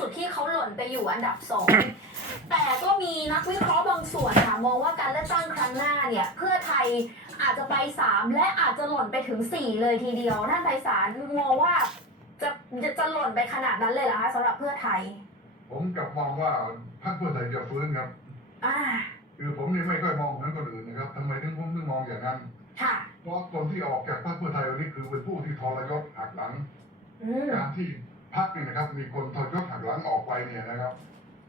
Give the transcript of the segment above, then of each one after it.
สุดที่เขาหล่นไปอยู่อันดับสอง แต่ก็มีนักวิเคราะห์บางส่วนค่ะมองว่าการเลือกตั้งครั้งหน้าเนี่ย เพื่อไทยอาจจะไปสามและอาจจะหล่นไปถึงสี่เลยทีเดียวท่านไพศาลมองว่าจะจะจะหล่นไปขนาดนั้นเลยเหรอคะสำหรับเพื่อไทย ผมกลับมองว่าพรรคเพื่อไทยจะฟื้นครับ อ่า คือผมนี่ไม่ค่อยมองเหมือนคนอื่นนะครับทำไมถึงผมถึงมองอย่างนั้น ค่ะ เพราะคนที่ออกจากพรรคเพื่อไทยวันนี้คือเป็นผู้ที่ทรยศหักหลังอืม การที่ พรรคนี่นะครับ มีคนทรยศหักหลังออกไปเนี่ยนะครับ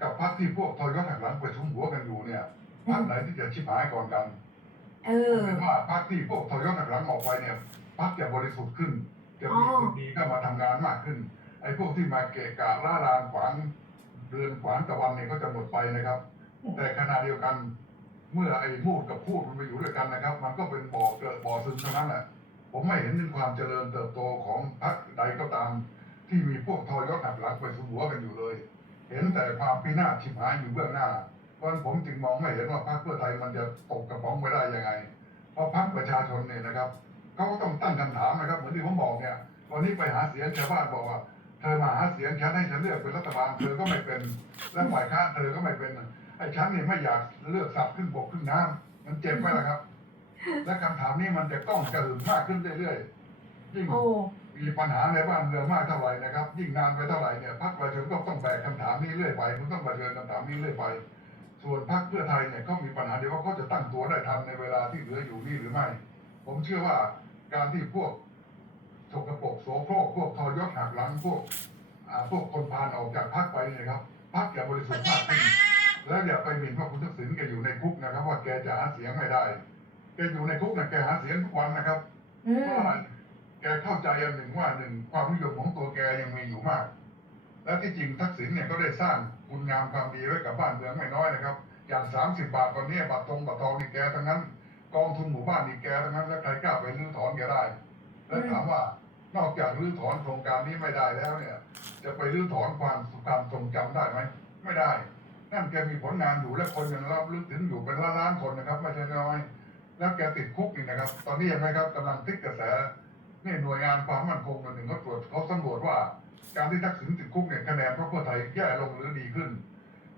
กับพรรคที่พวกทรยศหักหลังไปชุมหัวกันอยู่เนี่ยพรรคไหนที่จะชิบหายก่อนกันเอผมอคิดว่าพรรคที่พวกทรยศหักหลังออกไปเนี่ยพรรคจะบริสุทธิ์ขึ้น จะมีอ๋อคนดีเข้ามาทำงานมากขึ้น ไอ้พวกที่มาเกะกะล่ารานขวางเรือนขวางตะวันเนี่ยก็จะหมดไปนะครับ แต่ขณะเดียวกันเมื่อไอ้มูดกับพูดมันมาอยู่ด้วยกันนะครับ มันก็เป็นบ่อเกิดบ่อซึมเท่านั้นแหละผมไม่เห็นถึงความเจริญเติบโตของพรรคใดก็ตาม ที่มีพวกทอยศหักหลังไปสมหัวกันอยู่เลย เห็นแต่ความพินาศชิบหายอยู่เบื้องหน้าเพราะฉะนั้นผมจึงมองไม่เห็นว่าพรรคเพื่อไทยมันจะตกกระป๋องไปได้ยังไง เพราะพรรคประชาชนเนี่ยนะครับเขาก็ต้องตั้งคำถามนะครับ เหมือนที่ผมบอกเนี่ยวันนี้ไปหาเสียงชาวบ้านบอกว่า เธอมาหาเสียงฉันให้ฉันเลือกเป็นรัฐบาลเธอก็ไม่เป็นและฝ่ายค้านเธอก็ไม่เป็นไอ้ฉันเนี่ยไม่อยากเลือกสัตว์ขึ้นบกขึ้นน้ำมันเจ็บไหมล่ะครับ และคำถามนี้มันจะต้องกระหึ่มมากขึ้นเรื่อยๆยิ่ง มีปัญหาในบ้านเมืองมากเท่าไหร่นะครับ ยิ่งนานไปเท่าไหร่เนี่ยพรรคประชาชนก็ต้องแบกคำถามนี้เรื่อยไปคุณต้องเผชิญคำถามนี้เรื่อยไป ส่วนพรรคเพื่อไทยเนี่ยเขามีปัญหาเดียวว่าเขาจะตั้งตัวได้ทันในเวลาที่เหลืออยู่นี่หรือไม่ ผมเชื่อว่าการที่พวกสกปรกโสโครกพวกทอยศหักหลังพวกพวกคนพาลออกจากพรรคไปเนี่ยครับพรรคจะบริสุทธิ์มากขึ้นแล้วอย่าไปหมิ่นว่าคุณทักษิณแกอยู่ในคุกนะครับ ว่าแกจะหาเสียงไม่ได้แกอยู่ในคุกนะแกหาเสียงทุกวันนะครับเพราะ แกเข้าใจอันหนึ่งว่าหนึ่งความนิยมของตัวแกยังมีอยู่มาก และที่จริงทักษิณเนี่ยก็ได้สร้างคุณงามความดีไว้กับบ้านเมืองไม่น้อยนะครับ อย่างสามสิบบาทตอนนี้บัตรตรงบัตรทองนี่แกทั้งนั้น กองทุนหมู่บ้านนี่แกทั้งนั้น แล้วใครกล้าไปรื้อถอนแกได้ แล้วถามว่านอกจากรื้อถอนโครงการนี้ไม่ได้แล้วเนี่ย จะไปรื้อถอนความความทรงจำได้ไหมไม่ได้ นั่นแกมีผลงานอยู่และคนยังรับลึกถึงอยู่เป็นล้านล้านๆคนนะครับไม่ใช่น้อย แล้วแกติดคุกนี่นะครับ ตอนนี้เห็นไหมครับกำลังพลิกกระแส นี่หน่วยงานความมั่นคงอันหนึ่งเขาตรวจเขาสำรวจว่า การที่ทักษิณติดคุกเนี่ยคะแนนพรรคเพื่อไทยแย่ลงหรือดีขึ้น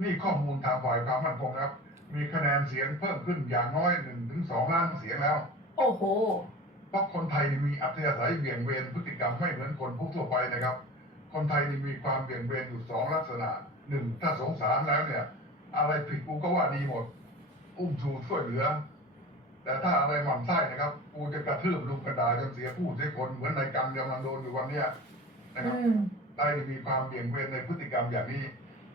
นี่ข้อมูลทางฝ่ายความมั่นคงนะครับ มีคะแนนเสียงเพิ่มขึ้นอย่างน้อยหนึ่งถึงสองล้านเสียงแล้ว โอ้โหเพราะคนไทยนี่มีอัธยาศัยเบี่ยงเบนพฤติกรรมไม่เหมือนคนทั่วไปนะครับ คนไทยนี่มีความเบี่ยงเบนอยู่สองลักษณะหนึ่งถ้าสงสารแล้วเนี่ย อะไรผิดกูก็ว่าดีหมด อุ้มชูช่วยเหลือ แต่ถ้าอะไรหมั่นไส้นะครับ กูจะกระทืบลุงกระดาจนเสียผู้เสียคนเหมือนในายกันกำลังโดนอยู่วันเนี้ยนะครับอืมได้มีความเบี่ยงเบนในพฤติกรรมอย่างนี้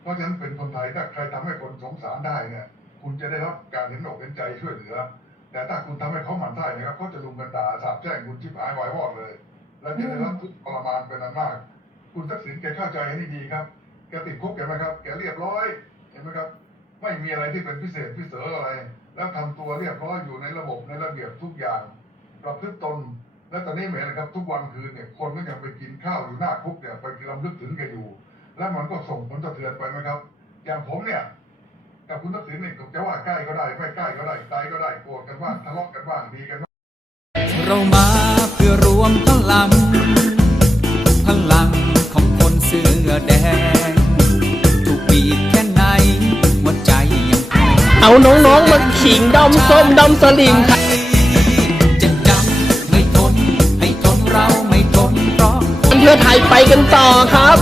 เพราะฉะนั้นเป็นคนไทยถ้าใครทำให้คนสงสารได้เนี่ย คุณจะได้รับการเห็นอกเห็นใจช่วยเหลือ แต่ถ้าคุณทำให้เขาหมั่นไส้นะครับเขาจะลุมกันด่าสาบแช่งคุณชิบหายวายวอดเลย แล้วจะได้รับทุกข์ทรมานเป็นอันมาก คุณทักษิณแกเข้าใจให้นี่ดีครับแกติดคุกเห็นไหมครับแกเรียบร้อยเห็นไหมครับ ไม่มีอะไรที่เป็นพิเศษพิเศษอะไร แล้วทำตัวเรียบร้อยอยู่ในระบบในระเบียบทุกอย่างประพฤติตน และตอนนี้เหมือนนะครับ ทุกวันคืนเนี่ยคนก็ยังไปกินข้าวอยู่หน้าคุกเนี่ยไปรำลึกถึงแกอยู่ แล้วมันก็ส่งผลสะเทือนไปไหมครับ อย่างผมเนี่ยกับคุณทักษิณเนี่ยจะว่าใกล้ก็ได้ไม่ใกล้ก็ได้ไกลก็ได้โกรธกันบ้างทะเลาะกันบ้างดีกันบ้างเรามาเพื่อรวมพลัง เอาน้องๆมาขิงดอมส้มดอมสลิมค่ะจะดำไม่ทนให้ทนเราไม่ทนเพราะเพื่อไทยไปกันต่อครับ